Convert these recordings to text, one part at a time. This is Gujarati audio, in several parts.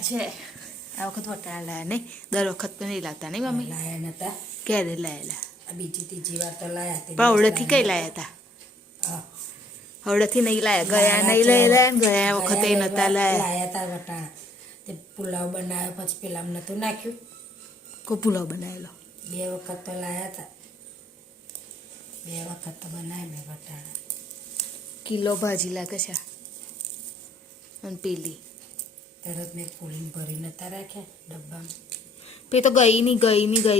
વટાણા છે આ વખત વટાણા લાયા નહીં દર વખત તો નહીં લાવતા નહીં મમ્મી લાયા નતા ક્યારે લાયેલા બીજી ત્રીજી વાર તો લાયા પણ હવડેથી કઈ લાયા હતા હવડેથી નહીં લાયા ગયા નહીં લાયેલા ગયા વખતે નતા લાયા હતા વટાણા તે પુલાવ બનાવ્યો પછી પેલા નતું નાખ્યું કો પુલાવ બનાવેલો 2 વખત તો લાયા હતા 2 વખત તો બનાવ્યા મેં વટાણા કિલો ભાજી લાગે છે અને પેલી તરત મેં ફોલીને ભરી નતા રાખ્યા ડબ્બામાં પે તો ગઈ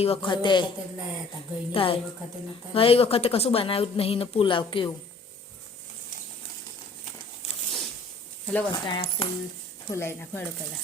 વખતે લાયા હતા ગઈ વખતે નતા ગઈ વખતે કશું બનાવ્યું જ નહીં ને પુલાવ કેવું એટલે વટાણા ફૂલાઈ નાખો પેલા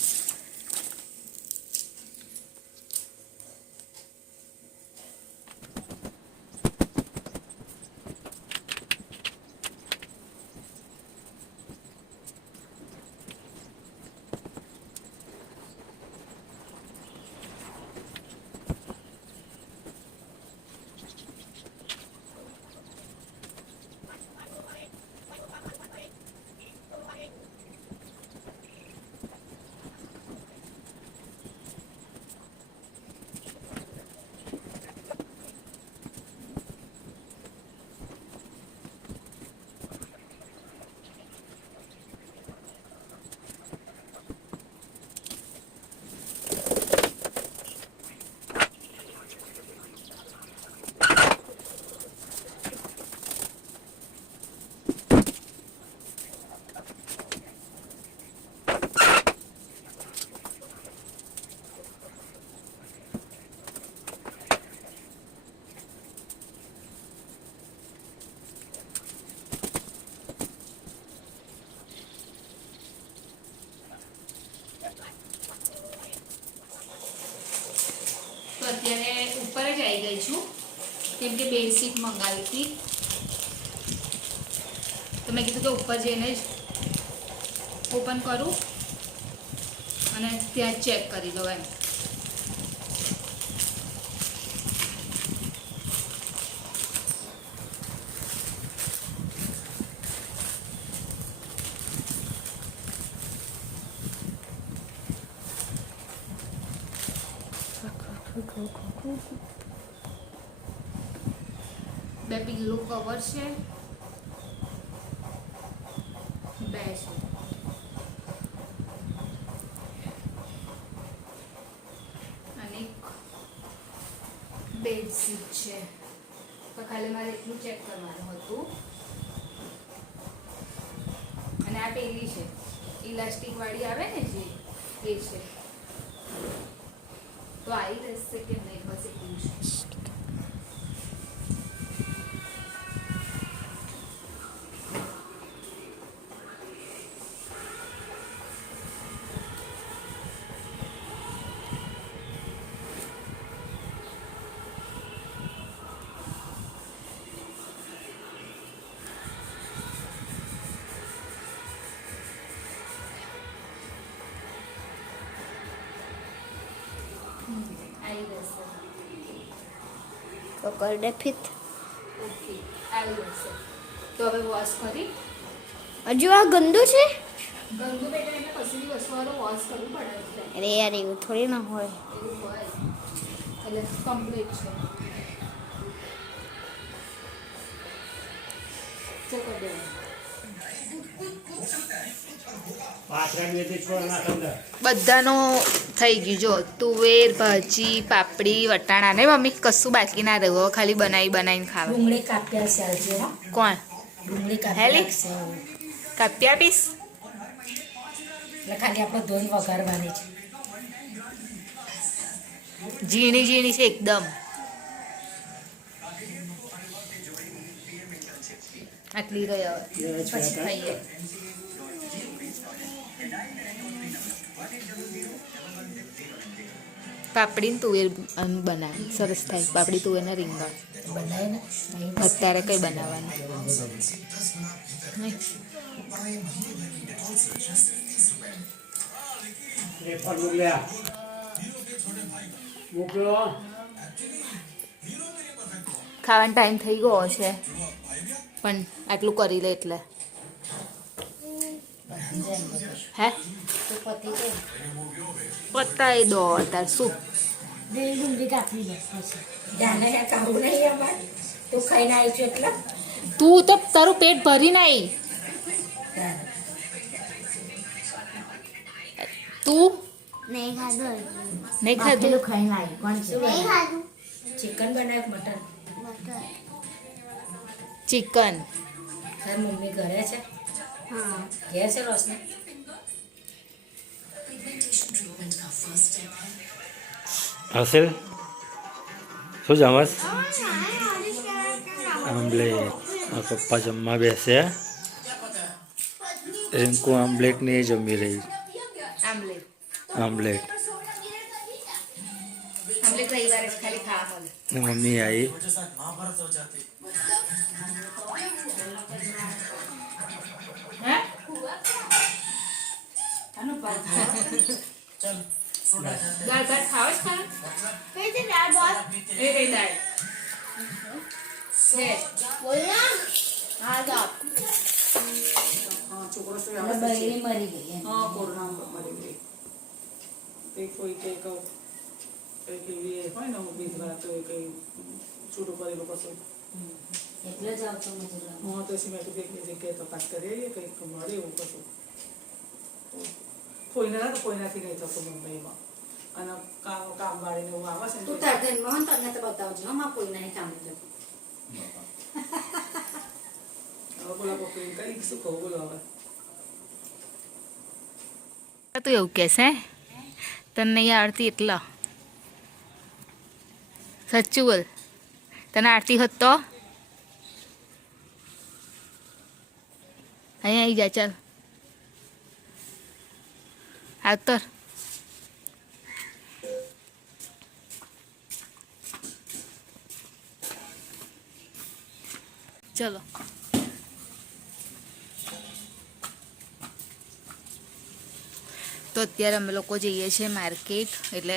અત્યારે ઉપર જ આવી ગઈ છું કેમ કે બેડશીટ મંગાવી હતી તો મેં કીધું કે ઉપર જઈને જ ઓપન કરું અને ત્યાં ચેક કરી દઉં એમ બે પિલ્લો કવર છે બે છે અને બેડશીટ છે તો ખાલી મારે એટલું ચેક કરવાનું હતું અને આ પેલી છે ઇલાસ્ટિક વાળી આવે ને જે એ છે તો આવી રહેશે કે નહીં બસ એટલું છે તો કરી દે ફિટ ઓકે આવી જશે તો હવે વોશ કરી હજુ આ ગંદુ છે ગંદુ બેટા એટલે કશી વસ્તુવાળું વોશ કરવું પડે અરે યાર એવું થોડી ના હોય એવું હોય એટલે કમ્પ્લીટ છે ચો કરી દેવાનું બધાનો થઈ ગયું જો તુવેર ભાજી પાપડી વટાણા ને મમ્મી કશું બાકી ના રહ્યું ખાલી બનાવીને ખાવા ડુંગળી કાપ્યા છે આજે કોણ ડુંગળી હેલી કાપ્યા કાપ્યા પીસ એટલે ખાલી આપણે ધોઈને વઘારવાની છે ઝીણી છે એકદમ આટલી રહી હવે પછી ખાઈએ પાપડી ને તુવેર બનાવી સરસ થાય પાપડી તુવેર ને રીંગણ અત્યારે કઈ બનાવવાનું ખાવાનો ટાઈમ થઈ ગયો છે પણ આટલું કરી લે એટલે જેમ બધું હે તો પતિ તો પતાઈ દો તાર શું બે ડુંગળી કાપી દે પછી જાને કાઢવું નહીં અમારે તું ખાઈને આવી છું એટલે તું તો તારું પેટ ભરીને આવી તું નહીં ખાધું નહીં ખાધું પેલું ખાઈને આવી કોણ છે નહીં ખાધું ચિકન બનાવ્યું મટન બટર ચિકન તારી મમ્મી ઘરે છે હા ઘેર છે રોશની હર્ષિલ શું જમસ આમલેટ પપ્પા જમવા બેસે રિંકુ આમલેટ ને જમી રહી આમલેટ આમલેટ આમલેટ રવિવારે જ ખાલી ખાવા મળે ને મમ્મી આવી હે આનું પાક દાળ ભાત ખાવ જ ખાવા કઈ છે દાળ ભાત એ કઈ દાળ છે બોલ ના હા દાળ બૈરી મરી ગઈ એમ. હા કોરોના મરી ગઈ કંઈક કોઈ કંઈક કંઈક એવી એ હોય ને બીજ તો એ કંઈ છૂટું કરેલું કશું એટલે જ આવતો નતો લાવો. હા તો સિમેન્ટ કંઈક જગ્યાએ તપાસ કરીએ કંઈક મળે એવું કશું કોઈને ના તો કોઈનાથી નહીં થતું મુંબઈમાં અને કામ વાળીને એવું આવે છે ને તું તાર ઘરમાં હોય ને તને તો બતાવજો હો, માં કોઈ નહીં કામ જતું હવે બોલા પપ્પી કંઈક શું કહું બોલો હવે તું એવું કહેશે તને નહીં આવડતી એટલા સાચું બોલ તને આરતી હોત તો અહીંયા આવી જા ચાલ આવતર ચલો તો અત્યારે અમે લોકો જઈએ છીએ માર્કેટ એટલે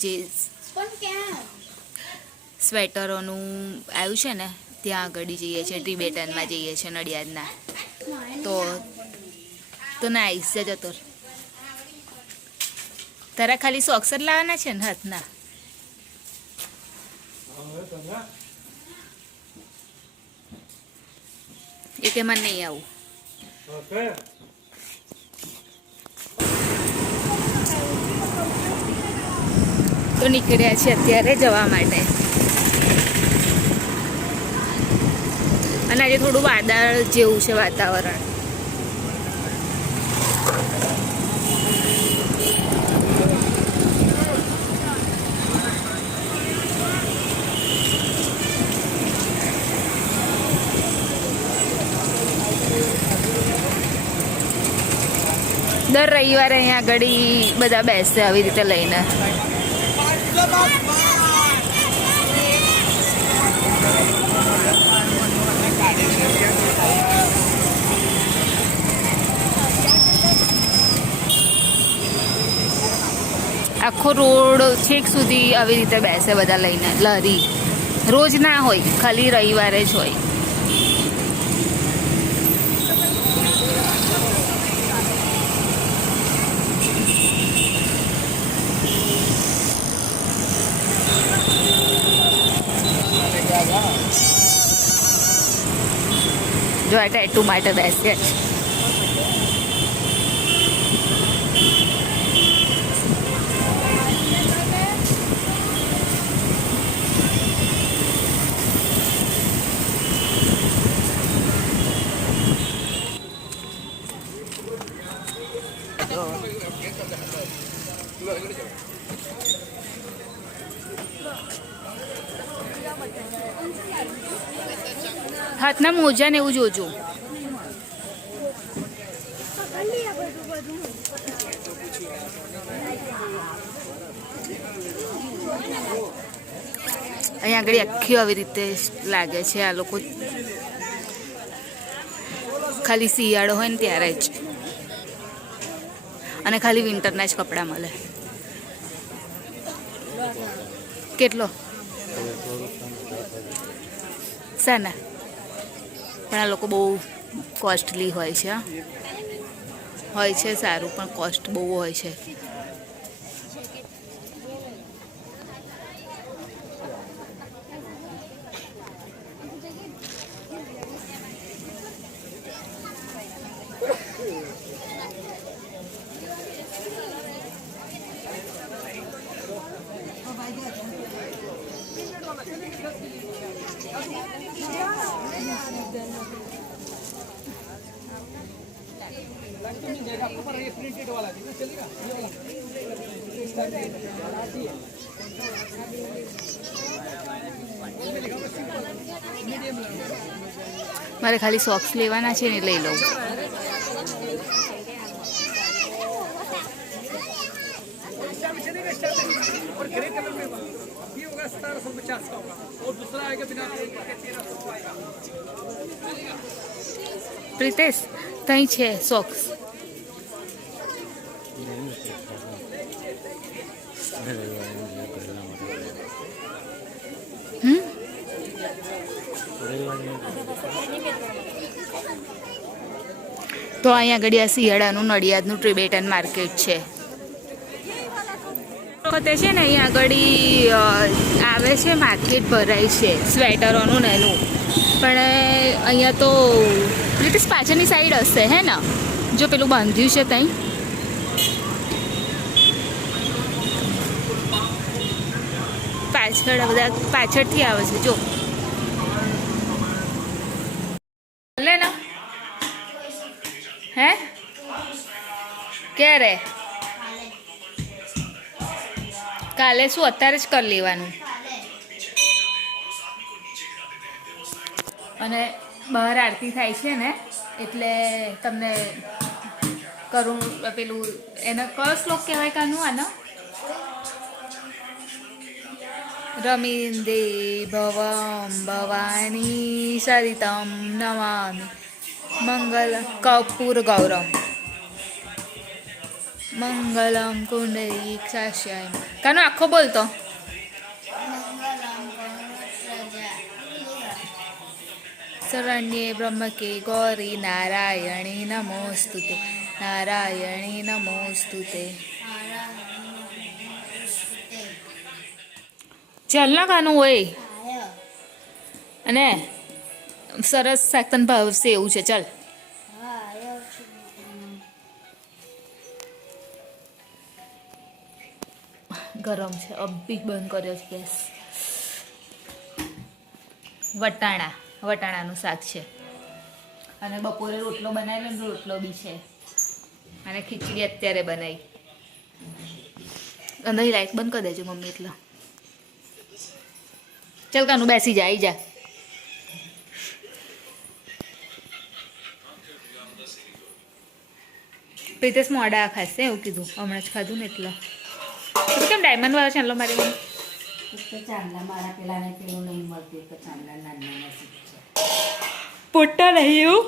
જે પણ ક્યાં સ્વેટરોનું આવ્યું છે ને ત્યાં આગળ જઈએ છીએ ટિબેટનમાં જઈએ છીએ નડિયાદના તો ના આવીશ જતો રહે. તારા ખાલી સોક્સ જ લાવવાના છે ને હાથના એ કે મને નહીં આવું તો નીકળ્યા છે અત્યારે જવા માટે અને આજે થોડું વાદળ જેવું છે વાતાવરણ દર રવિવારે અહીંયા આગળ બધા બેસશે આવી રીતે લઈને આખો રોડ છેક સુધી આવી રીતે બેસે બધા લઈને લારી રોજ ના હોય ખાલી રવિવારે જ હોય જો આ ટેટુ માટે બેસે છે હાથના મોજા ને એવું જોજો અહીંયા આગળ આખી આવી રીતે લાગે છે આ લોકો ખાલી શિયાળો હોય ને ત્યારે જ અને ખાલી વિન્ટરના જ કપડાં મળે કેટલો શાના પણ આ લોકો બહુ કોસ્ટલી હોય છે હા. હોય છે સારું પણ કોસ્ટ બહુ હોય છે. મારે ખાલી સોક્સ લેવાના છે ને લઈ લઉં. પ્રિતેશ તઈ છે સોક્સ. તો અહીંયા આગળ આ શિયાળાનું નડિયાદનું ટ્રિબેટન માર્કેટ છે. વખતે છે ને અહીંયા આગળ આવે છે માર્કેટ ભરાય છે સ્વેટરોનું ને એનું. પણ અહીંયા તો બ્રિટિશ પાછળની સાઈડ હશે હે ને, જો પેલું બાંધ્યું છે ત્યાં પાછળ બધા પાછળથી આવે છે જો લે ને. હે ક્યારે? કાલે શું અત્યારે જ કરી લેવાનું. અને બહાર આરતી થાય છે ને એટલે તમને કરું પેલું એનો કયો શ્લોક કહેવાય કાનું આનો? રમીંદે ભવમ ભવાની સરિતમ નમામિ મંગલ કપૂર ગૌરમ મંગલમ કુંડલી સાશ્યાય. કાનો આખો બોલતો. શરણ્યે બ્રહ્મકે ગૌરી નારાયણી નમોસ્તુતે નારાયણી નમોસ્તુતે. ચાલ ના કાનું હોય અને સરસ શાકતન ભાવશે એવું છે. ચાલ ગરમ છે. અભી બંધ કર્યો છે ગેસ. વટાણાનું શાક છે અને બપોરે રોટલો બનાવેલો ને રોટલો બી છે અને ખીચડી અત્યારે બનાવી. અને લાઈટ બંધ કરી દેજો મમ્મી. એટલે ચાલ કાનું બેસી જા. આવી જા. પ્રિતેશ મોડા ખાશે એવું કીધું. હમણાં જ ખાધું ને એટલે. કેમ ડાયમંડ વાળા ચાંદલો મારી મને? ચાંદલા મારા પેલા ને પેલું નહીં મળતું તો ચાંદલા નાના પોટા નહીં એવું.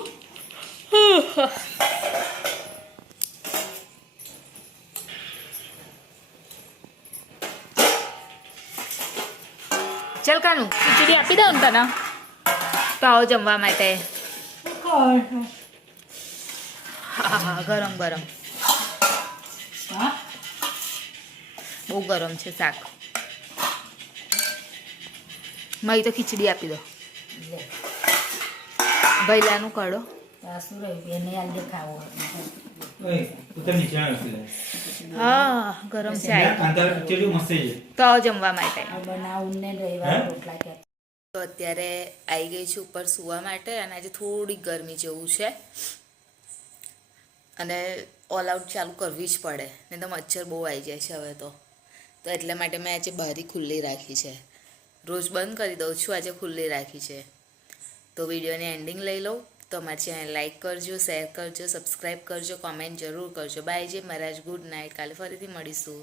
ચાલ કાનું ખીચડી આપી દઉં ને તને તો આવો જમવા માટે. હા હા ગરમ ગરમ. બહુ ગરમ છે શાક. મારી તો ખીચડી આપી દો. ભૈલાનું કાઢો. શું રહ્યું એને યાદ દેખાવો. હા ગરમ છે. તો આવો જમવા માટે. બનાવું ને રવિવાર રોટલા કે. તો અત્યારે આવી ગઈ છું ઉપર સૂવા માટે અને આજે થોડી ગરમી જેવું છે અને ઓલ આઉટ ચાલુ કરવી જ પડે નહીં તો મચ્છર બહુ આવી જાય છે હવે તો એટલા માટે મેં આજે બારી ખુલ્લી રાખી છે. રોજ બંધ કરી દઉં છું, આજે ખુલ્લી રાખી છે. તો વિડીયોની એન્ડિંગ લઈ લઉં. તો અમારી ચેનલ લાઈક કરજો, શેર કરજો, સબસ્ક્રાઈબ કરજો, કોમેન્ટ જરૂર કરજો. બાય. જય મહારાજ. Good night. કાલે ફરીથી મળીશું.